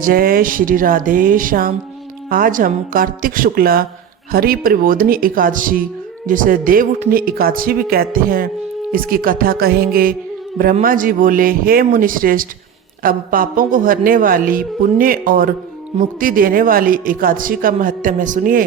जय श्री राधे श्याम। आज हम कार्तिक शुक्ला हरि प्रबोधनी एकादशी, जिसे देव उठनी एकादशी भी कहते हैं, इसकी कथा कहेंगे। ब्रह्मा जी बोले, हे मुनिश्रेष्ठ, अब पापों को हरने वाली, पुण्य और मुक्ति देने वाली एकादशी का महत्व है, सुनिए।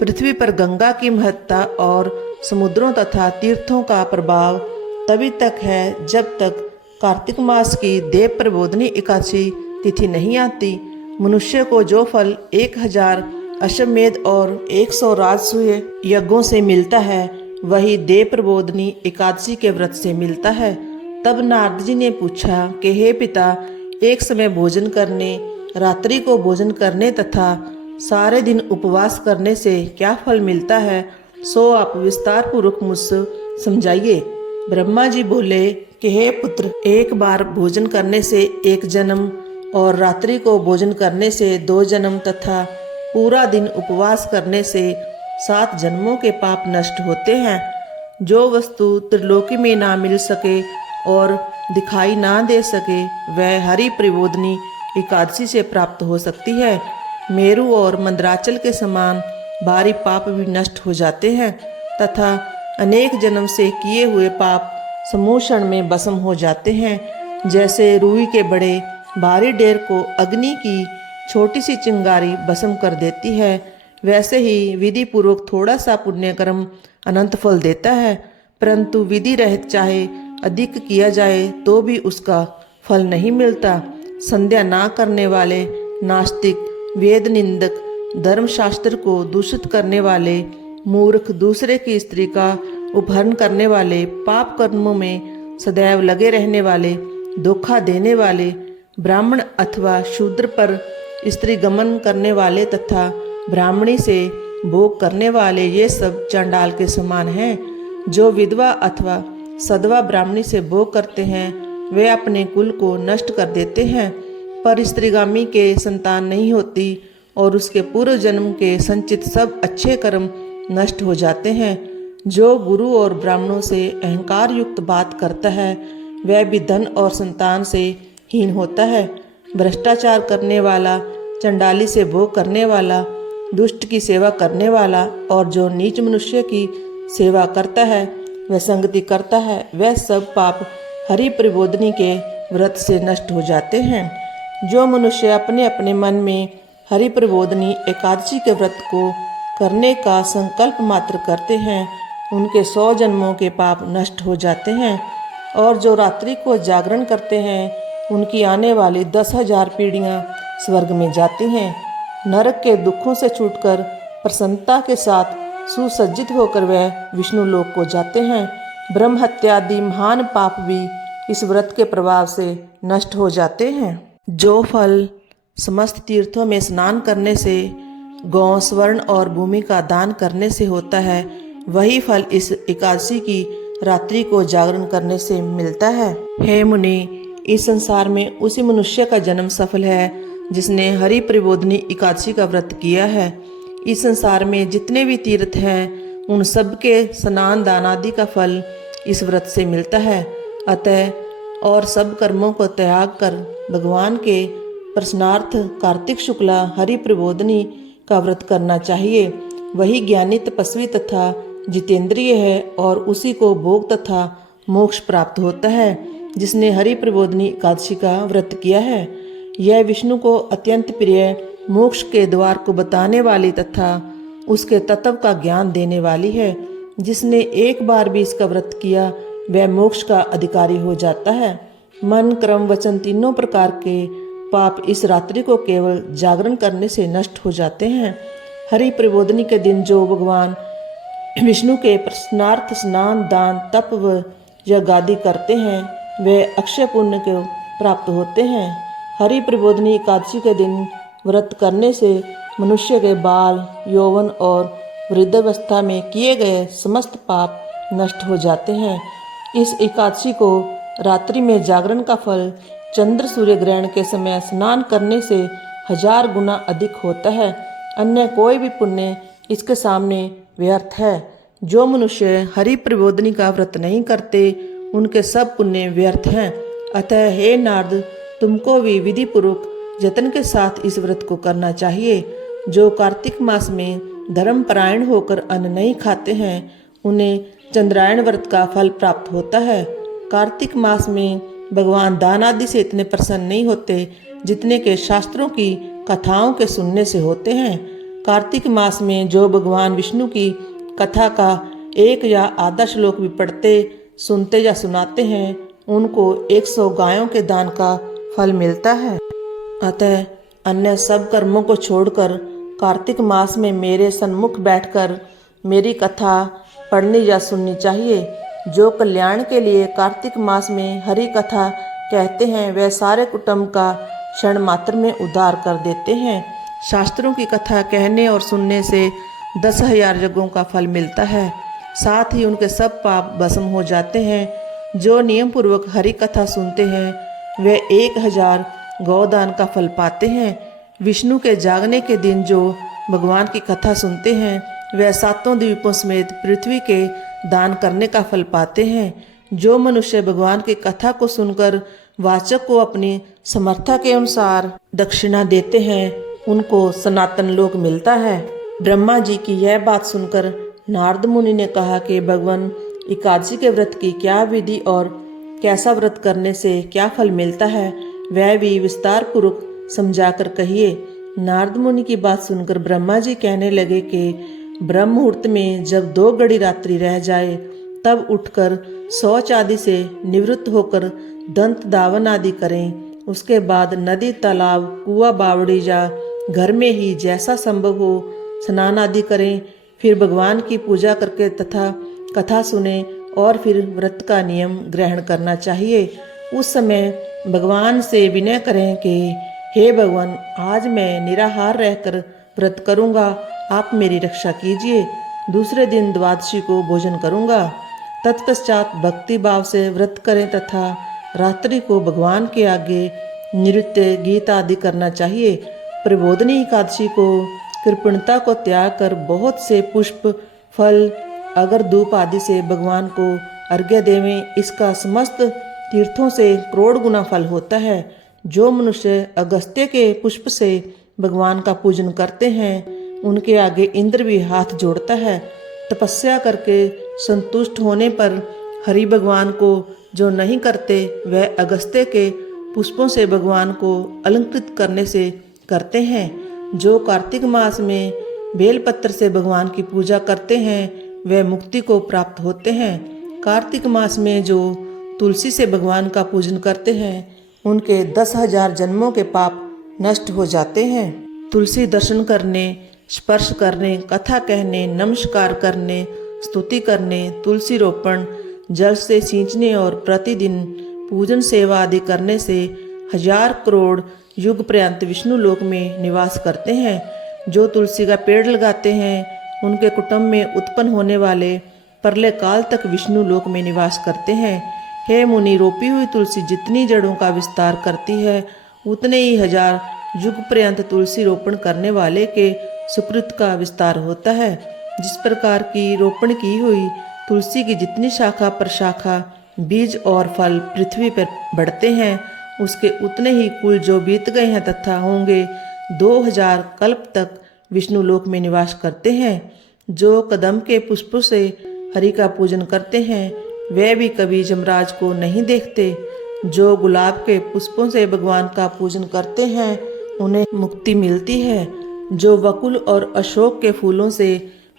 पृथ्वी पर गंगा की महत्ता और समुद्रों तथा तीर्थों का प्रभाव तभी तक है जब तक कार्तिक मास की देव प्रबोधनी एकादशी तिथि नहीं आती। मनुष्य को जो फल 1000 अश्वमेध और 100 राजसूय यज्ञों से मिलता है, वही देव प्रबोधनी एकादशी के व्रत से मिलता है। तब नारद जी ने पूछा कि हे पिता, एक समय भोजन करने, रात्रि को भोजन करने तथा सारे दिन उपवास करने से क्या फल मिलता है, सो आप विस्तार पूर्वक मुझसे समझाइए। ब्रह्मा जी बोले कि हे पुत्र, एक बार भोजन करने से 1 जन्म और रात्रि को भोजन करने से 2 जन्म तथा पूरा दिन उपवास करने से 7 जन्मों के पाप नष्ट होते हैं। जो वस्तु त्रिलोकी में ना मिल सके और दिखाई ना दे सके, वह हरि प्रबोधनी एकादशी से प्राप्त हो सकती है। मेरु और मंदराचल के समान भारी पाप भी नष्ट हो जाते हैं तथा अनेक जन्म से किए हुए पाप समूह क्षण में भस्म हो जाते हैं। जैसे रूई के बड़े भारी ढेर को अग्नि की छोटी सी चिंगारी भस्म कर देती है, वैसे ही विधि पूर्वक थोड़ा सा पुण्य कर्म अनंत फल देता है। परंतु विधि रहित चाहे अधिक किया जाए तो भी उसका फल नहीं मिलता। संध्या ना करने वाले, नास्तिक, वेद निंदक, धर्मशास्त्र को दूषित करने वाले, मूर्ख, दूसरे की स्त्री का अपहरण करने वाले, पाप कर्मों में सदैव लगे रहने वाले, धोखा देने वाले, ब्राह्मण अथवा शूद्र पर स्त्री गमन करने वाले तथा ब्राह्मणी से भोग करने वाले, ये सब चंडाल के समान हैं। जो विधवा अथवा सधवा ब्राह्मणी से भोग करते हैं, वे अपने कुल को नष्ट कर देते हैं, पर स्त्रीगामी के संतान नहीं होती और उसके पूर्व जन्म के संचित सब अच्छे कर्म नष्ट हो जाते हैं। जो गुरु और ब्राह्मणों से अहंकार युक्त बात करता है, वह भी धन और संतान से हीन होता है। भ्रष्टाचार करने वाला, चंडाली से भोग करने वाला, दुष्ट की सेवा करने वाला और जो नीच मनुष्य की सेवा करता है, वह संगति करता है, वह सब पाप हरि प्रबोधनी के व्रत से नष्ट हो जाते हैं। जो मनुष्य अपने अपने मन में हरि प्रबोधनी एकादशी के व्रत को करने का संकल्प मात्र करते हैं, उनके 100 जन्मों के पाप नष्ट हो जाते हैं। और जो रात्रि को जागरण करते हैं, उनकी आने वाली 10,000 पीढ़ियाँ स्वर्ग में जाती हैं। नरक के दुखों से छूटकर प्रसन्नता के साथ सुसज्जित होकर वह विष्णु लोक को जाते हैं। ब्रह्म हत्या आदि महान पाप भी इस व्रत के प्रभाव से नष्ट हो जाते हैं। जो फल समस्त तीर्थों में स्नान करने से, गौ, स्वर्ण और भूमि का दान करने से होता है, वही फल इस एकादशी की रात्रि को जागरण करने से मिलता है। हे मुनि, इस संसार में उसी मनुष्य का जन्म सफल है जिसने हरि प्रबोधनी एकादशी का व्रत किया है। इस संसार में जितने भी तीर्थ हैं, उन सब के स्नान दान आदि का फल इस व्रत से मिलता है। अतः और सब कर्मों को त्याग कर भगवान के प्रसन्नार्थ कार्तिक शुक्ला हरि प्रबोधनी का व्रत करना चाहिए। वही ज्ञानी, तपस्वी तथा जितेंद्रिय है और उसी को भोग तथा मोक्ष प्राप्त होता है, जिसने हरि प्रबोधनी एकादशी का व्रत किया है। यह विष्णु को अत्यंत प्रिय, मोक्ष के द्वार को बताने वाली तथा उसके तत्व का ज्ञान देने वाली है। जिसने एक बार भी इसका व्रत किया, वह मोक्ष का अधिकारी हो जाता है। मन, क्रम, वचन तीनों प्रकार के पाप इस रात्रि को केवल जागरण करने से नष्ट हो जाते हैं। हरि प्रबोधनी के दिन जो भगवान विष्णु के प्रसन्नार्थ स्नान, दान, तप व यज्ञ आदि करते हैं, वे अक्षय पुण्य को प्राप्त होते हैं। हरि प्रबोधनी एकादशी के दिन व्रत करने से मनुष्य के बाल, यौवन और वृद्धावस्था में किए गए समस्त पाप नष्ट हो जाते हैं। इस एकादशी को रात्रि में जागरण का फल चंद्र सूर्य ग्रहण के समय स्नान करने से 1000 गुना अधिक होता है। अन्य कोई भी पुण्य इसके सामने व्यर्थ है। जो मनुष्य हरि प्रबोधनी का व्रत नहीं करते, उनके सब पुण्य व्यर्थ हैं। अतः हे नारद, तुमको भी विधि पूर्वक जतन के साथ इस व्रत को करना चाहिए। जो कार्तिक मास में धर्मपरायण होकर अन्न नहीं खाते हैं उन्हें चंद्रायण व्रत का फल प्राप्त होता है। कार्तिक मास में भगवान दान आदि से इतने प्रसन्न नहीं होते जितने के शास्त्रों की कथाओं के सुनने से होते हैं। कार्तिक मास में जो भगवान विष्णु की कथा का एक या आधा श्लोक भी पढ़ते, सुनते या सुनाते हैं उनको 100 गायों के दान का फल मिलता है। अतः अन्य सब कर्मों को छोड़कर कार्तिक मास में मेरे सन्मुख बैठकर मेरी कथा पढ़नी या सुननी चाहिए। जो कल्याण के लिए कार्तिक मास में हरि कथा कहते हैं वह सारे कुटुंब का क्षण मात्र में उद्धार कर देते हैं। शास्त्रों की कथा कहने और सुनने से 10,000 यज्ञों का फल मिलता है, साथ ही उनके सब पाप भस्म हो जाते हैं। जो नियम पूर्वक हरि कथा सुनते हैं वे 1000 गौदान का फल पाते हैं। विष्णु के जागने के दिन जो भगवान की कथा सुनते हैं वह 7 द्वीपों समेत पृथ्वी के दान करने का फल पाते हैं। जो मनुष्य भगवान की कथा को सुनकर वाचक को अपनी समर्था के अनुसार दक्षिणा देते हैं उनको सनातन लोक मिलता है। ब्रह्मा जी की यह बात सुनकर नारद मुनि ने कहा कि भगवान एकादशी के व्रत की क्या विधि और कैसा व्रत करने से क्या फल मिलता है वह भी विस्तार पूर्वक समझाकर कहिए। नारद मुनि की बात सुनकर ब्रह्मा जी कहने लगे कि ब्रह्म मुहूर्त में जब 2 घड़ी रात्रि रह जाए तब उठकर शौच आदि से निवृत्त होकर दंत दावन आदि करें। उसके बाद नदी, तालाब, कुआं, बावड़ी या घर में ही जैसा संभव हो स्नान आदि करें। फिर भगवान की पूजा करके तथा कथा सुने और फिर व्रत का नियम ग्रहण करना चाहिए। उस समय भगवान से विनय करें कि हे भगवान, आज मैं निराहार रहकर व्रत करूंगा, आप मेरी रक्षा कीजिए। दूसरे दिन द्वादशी को भोजन करूंगा। तत्पश्चात भक्ति भाव से व्रत करें तथा रात्रि को भगवान के आगे नृत्य, गीत आदि करना चाहिए। प्रबोधनी एकादशी को कृपणता को त्याग कर बहुत से पुष्प, फल, अगर धूप आदि से भगवान को अर्घ्य देवें। इसका समस्त तीर्थों से करोड़ गुना फल होता है। जो मनुष्य अगस्त्य के पुष्प से भगवान का पूजन करते हैं उनके आगे इंद्र भी हाथ जोड़ता है। तपस्या करके संतुष्ट होने पर हरि भगवान को जो नहीं करते वह अगस्त्य के पुष्पों से भगवान को अलंकृत करने से करते हैं। जो कार्तिक मास में बेलपत्र से भगवान की पूजा करते हैं वह मुक्ति को प्राप्त होते हैं। कार्तिक मास में जो तुलसी से भगवान का पूजन करते हैं उनके 10,000 जन्मों के पाप नष्ट हो जाते हैं। तुलसी दर्शन करने, स्पर्श करने, कथा कहने, नमस्कार करने, स्तुति करने, तुलसी रोपण, जल से सींचने और प्रतिदिन पूजन सेवा आदि करने से 1000 करोड़ युग पर्यंत विष्णु लोक में निवास करते हैं। जो तुलसी का पेड़ लगाते हैं उनके कुटुंब में उत्पन्न होने वाले प्रलय काल तक विष्णु लोक में निवास करते हैं। हे मुनि, रोपी हुई तुलसी जितनी जड़ों का विस्तार करती है उतने ही 1000 युग पर्यंत तुलसी रोपण करने वाले के सुकृत का विस्तार होता है। जिस प्रकार की रोपण की हुई तुलसी की जितनी शाखा प्रशाखा, बीज और फल पृथ्वी पर बढ़ते हैं उसके उतने ही कुल जो बीत गए हैं तथा होंगे 2000 कल्प तक विष्णु लोक में निवास करते हैं। जो कदम के पुष्पों से हरि का पूजन करते हैं वे भी कभी यमराज को नहीं देखते। जो गुलाब के पुष्पों से भगवान का पूजन करते हैं उन्हें मुक्ति मिलती है। जो वकुल और अशोक के फूलों से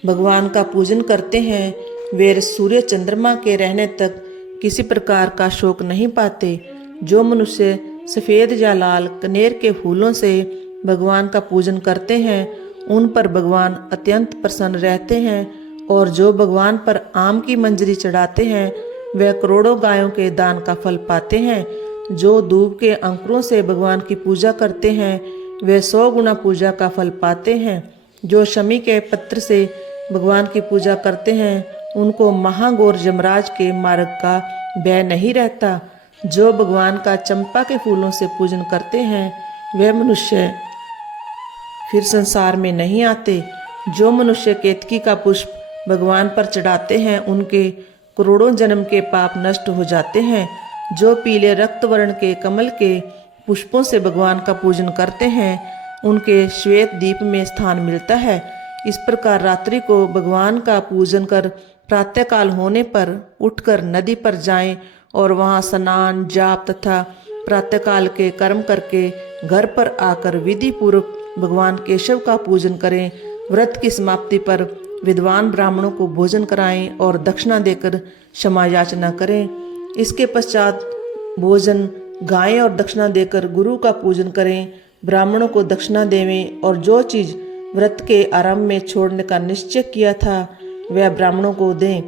भगवान का पूजन करते हैं वे सूर्य चंद्रमा के रहने तक किसी प्रकार का शोक नहीं पाते। जो मनुष्य सफ़ेद या लाल कनेर के फूलों से भगवान का पूजन करते हैं उन पर भगवान अत्यंत प्रसन्न रहते हैं। और जो भगवान पर आम की मंजरी चढ़ाते हैं वे करोड़ों गायों के दान का फल पाते हैं। जो दूब के अंकुरों से भगवान की पूजा करते हैं वे 100 गुना पूजा का फल पाते हैं। जो शमी के पत्र से भगवान की पूजा करते हैं उनको महाघोर यमराज के मार्ग का भय नहीं रहता। जो भगवान का चंपा के फूलों से पूजन करते हैं वे मनुष्य फिर संसार में नहीं आते। जो मनुष्य केतकी का पुष्प भगवान पर चढ़ाते हैं उनके करोड़ों जन्म के पाप नष्ट हो जाते हैं। जो पीले रक्त वर्ण के कमल के पुष्पों से भगवान का पूजन करते हैं उनके श्वेत दीप में स्थान मिलता है। इस प्रकार रात्रि को भगवान का पूजन कर प्रातःकाल होने पर उठकर नदी पर जाएं और वहां स्नान जाप तथा प्रातःकाल के कर्म करके घर पर आकर विधि पूर्वक भगवान केशव का पूजन करें। व्रत की समाप्ति पर विद्वान ब्राह्मणों को भोजन कराएं और दक्षिणा देकर क्षमा याचना करें। इसके पश्चात भोजन गाएं और दक्षिणा देकर गुरु का पूजन करें। ब्राह्मणों को दक्षिणा देवें और जो चीज़ व्रत के आरंभ में छोड़ने का निश्चय किया था वह ब्राह्मणों को दें।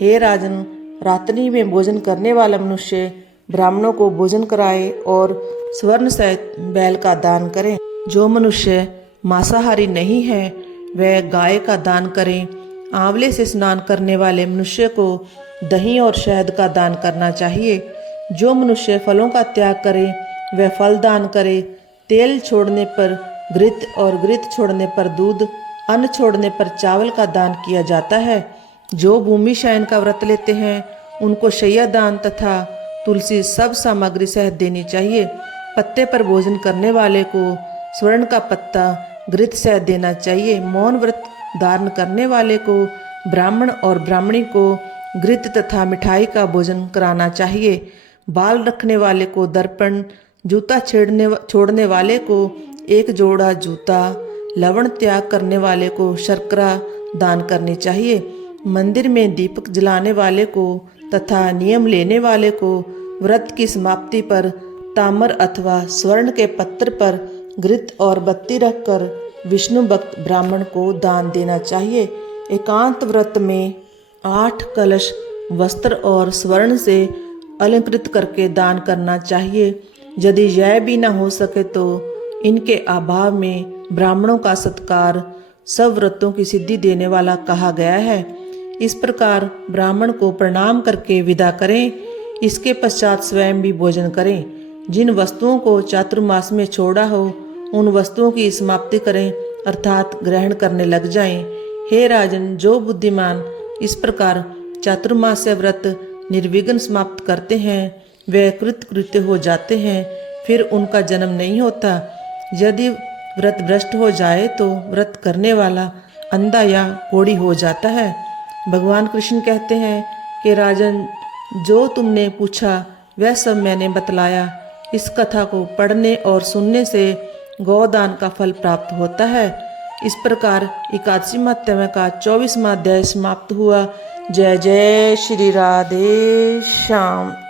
हे राजन, रात्रि में भोजन करने वाला मनुष्य ब्राह्मणों को भोजन कराए और स्वर्ण सहित बैल का दान करें। जो मनुष्य मांसाहारी नहीं है वह गाय का दान करें। आंवले से स्नान करने वाले मनुष्य को दही और शहद का दान करना चाहिए। जो मनुष्य फलों का त्याग करे वह फल दान करे। तेल छोड़ने पर घृत और घृत छोड़ने पर दूध, अन्न छोड़ने पर चावल का दान किया जाता है। जो भूमि शयन का व्रत लेते हैं उनको शैया दान तथा तुलसी सब सामग्री सहित देनी चाहिए। पत्ते पर भोजन करने वाले को स्वर्ण का पत्ता घृत सहित देना चाहिए। मौन व्रत धारण करने वाले को ब्राह्मण और ब्राह्मणी को घृत तथा मिठाई का भोजन कराना चाहिए। बाल रखने वाले को दर्पण, जूता छोड़ने वाले को एक जोड़ा जूता, लवण त्याग करने वाले को शर्करा दान करनी चाहिए। मंदिर में दीपक जलाने वाले को तथा नियम लेने वाले को व्रत की समाप्ति पर ताम्र अथवा स्वर्ण के पत्र पर घृत और बत्ती रखकर विष्णु भक्त ब्राह्मण को दान देना चाहिए। एकांत व्रत में 8 कलश वस्त्र और स्वर्ण से अलंकृत करके दान करना चाहिए। यदि यह भी न हो सके तो इनके अभाव में ब्राह्मणों का सत्कार सब व्रतों की सिद्धि देने वाला कहा गया है। इस प्रकार ब्राह्मण को प्रणाम करके विदा करें। इसके पश्चात स्वयं भी भोजन करें। जिन वस्तुओं को चातुर्मास में छोड़ा हो उन वस्तुओं की समाप्ति करें अर्थात ग्रहण करने लग जाएं। हे राजन, जो बुद्धिमान इस प्रकार चातुर्मास्य व्रत निर्विघ्न समाप्त करते हैं वे कृतकृत्य हो जाते हैं, फिर उनका जन्म नहीं होता। यदि व्रत भ्रष्ट हो जाए तो व्रत करने वाला अंधा या कोढ़ी हो जाता है। भगवान कृष्ण कहते हैं कि राजन, जो तुमने पूछा वह सब मैंने बतलाया। इस कथा को पढ़ने और सुनने से गौदान का फल प्राप्त होता है। इस प्रकार एकादशी महात्म्य का 24वां अध्याय समाप्त हुआ। जय जय श्री राधे श्याम।